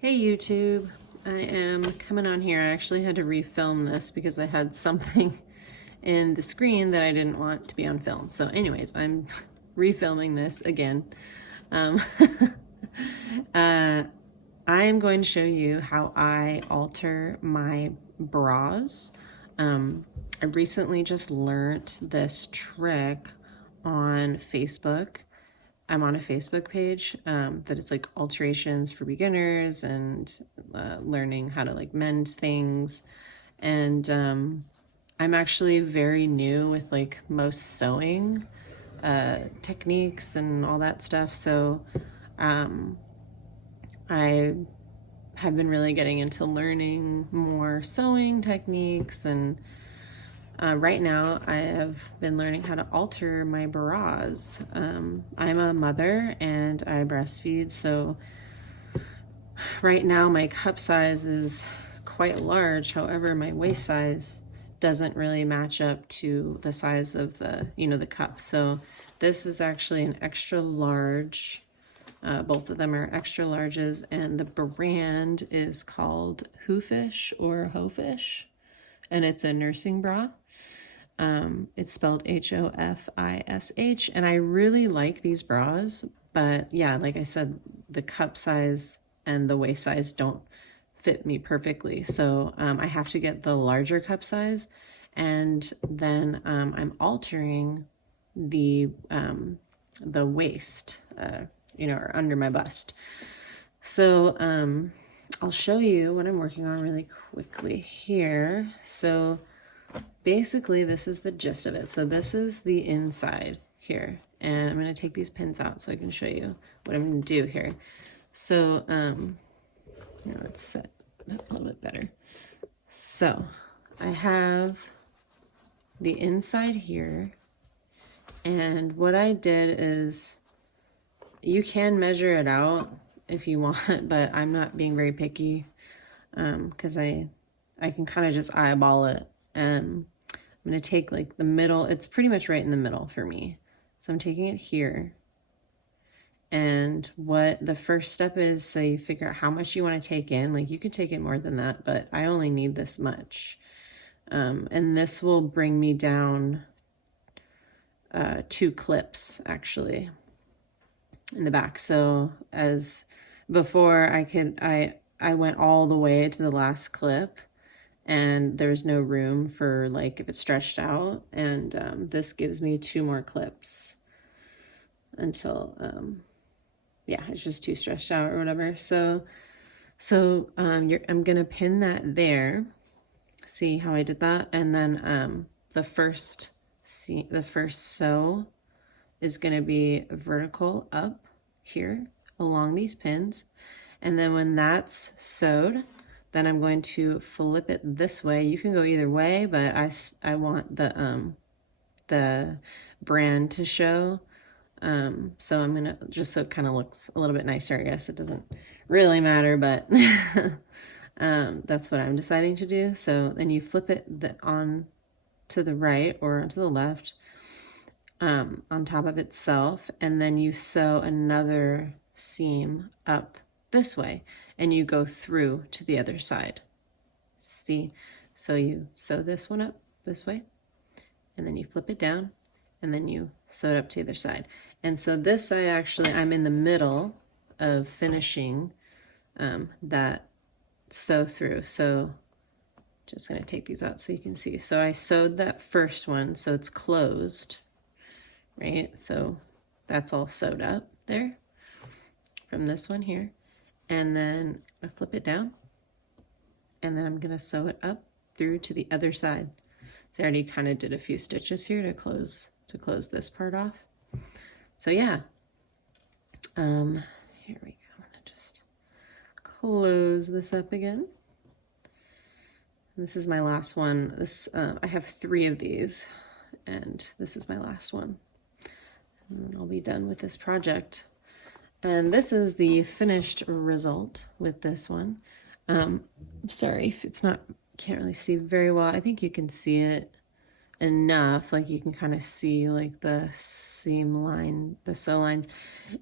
Hey YouTube, I am coming on here. I actually had to refilm this because I had something in the screen that I didn't want to be on film. So anyways, I'm refilming this again. Um, I am going to show you how I alter my bras. I recently just learned this trick on Facebook. I'm on a Facebook page that is like alterations for beginners and learning how to like mend things. And I'm actually very new with like most sewing techniques and all that stuff. So um, I have been really getting into learning more sewing techniques and right now, I have been learning how to alter my bras. I'm a mother and I breastfeed, so right now my cup size is quite large. However, my waist size doesn't really match up to the size of the cup. So this is actually an extra large. Both of them are extra larges, and the brand is called Hofish or Hofish, and it's a nursing bra. It's spelled Hofish, and I really like these bras, but yeah, like I said, the cup size and the waist size don't fit me perfectly. So I have to get the larger cup size, and then I'm altering the waist, or under my bust. So I'll show you what I'm working on really quickly here. So basically, this is the gist of it. So this is the inside here, and I'm going to take these pins out so I can show you what I'm going to do here. So here, let's set it up a little bit better. So I have the inside here, and what I did is, you can measure it out if you want, but I'm not being very picky because I can kind of just eyeball it. And I'm going to take like the middle. It's pretty much right in the middle for me. So I'm taking it here. And what the first step is, so you figure out how much you want to take in. Like you could take it more than that, but I only need this much. And this will bring me down 2 clips actually in the back. So as before I went all the way to the last clip, and there's no room for like if it's stretched out, and this gives me 2 more clips until yeah, it's just too stretched out or whatever. So I'm gonna pin that there. See how I did that? And then the first sew is gonna be vertical up here along these pins, and then when that's sewed, then I'm going to flip it this way. You can go either way, but I want the brand to show. So I'm gonna, just so it kind of looks a little bit nicer, I guess. It doesn't really matter, but that's what I'm deciding to do. So then you flip it on to the right or onto the left, on top of itself, and then you sew another seam up this way, and you go through to the other side. See? So you sew this one up this way, and then you flip it down, and then you sew it up to the other side. And so this side, actually, I'm in the middle of finishing that sew through. So just gonna take these out so you can see. So I sewed that first one, so it's closed, right? So that's all sewed up there from this one here. And then I flip it down, and then I'm gonna sew it up through to the other side. So I already kind of did a few stitches here to close this part off. So yeah, here we go. I'm gonna just close this up again. This is my last one. This I have 3 of these, and this is my last one. And I'll be done with this project. And this is the finished result with this one. Sorry if it's not, can't really see very well. I think you can see it enough, like you can kind of see like the seam line, the sew lines.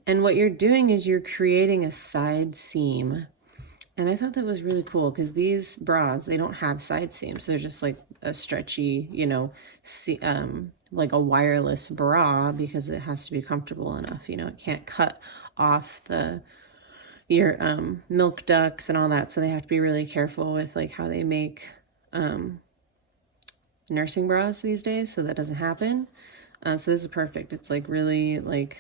And what you're doing is you're creating a side seam And I thought that was really cool because these bras, they don't have side seams. They're just like a stretchy, like a wireless bra because it has to be comfortable enough. It can't cut off your milk ducts and all that. So they have to be really careful with like how they make nursing bras these days so that doesn't happen. So this is perfect. It's like really like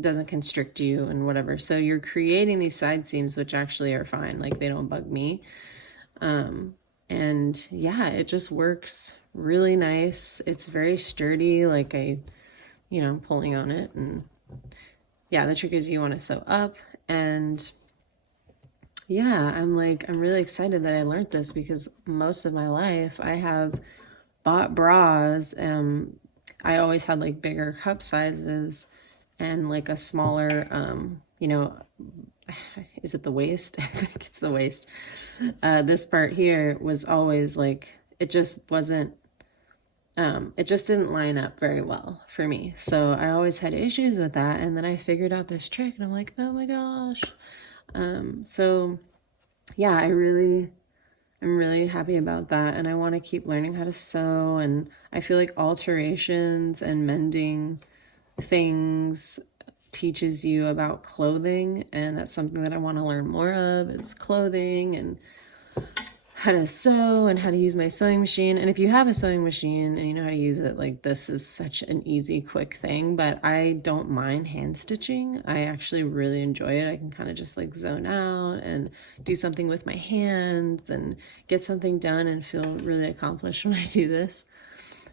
doesn't constrict you and whatever. So you're creating these side seams, which actually are fine. Like they don't bug me. And yeah, it just works really nice. It's very sturdy. Like pulling on it. And yeah, the trick is you want to sew up. And yeah, I'm really excited that I learned this because most of my life I have bought bras. I always had like bigger cup sizes and like a smaller, is it the waist? I think it's the waist. This part here was always like, it just wasn't, it just didn't line up very well for me. So I always had issues with that. And then I figured out this trick and I'm like, oh my gosh. So yeah, I'm really happy about that. And I want to keep learning how to sew. And I feel like alterations and mending things teaches you about clothing, and that's something that I want to learn more of is clothing and how to sew and how to use my sewing machine. And if you have a sewing machine and you know how to use it, like this is such an easy, quick thing, but I don't mind hand stitching. I actually really enjoy it. I can kind of just like zone out and do something with my hands and get something done and feel really accomplished when I do this.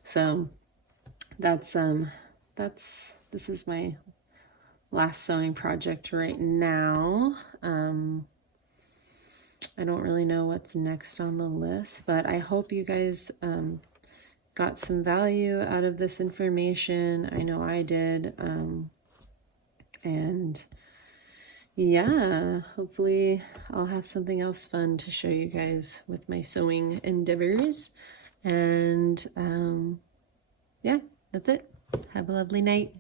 So this is my last sewing project right now. I don't really know what's next on the list, but I hope you guys got some value out of this information. I know I did. And yeah, hopefully I'll have something else fun to show you guys with my sewing endeavors. And yeah, that's it. Have a lovely night.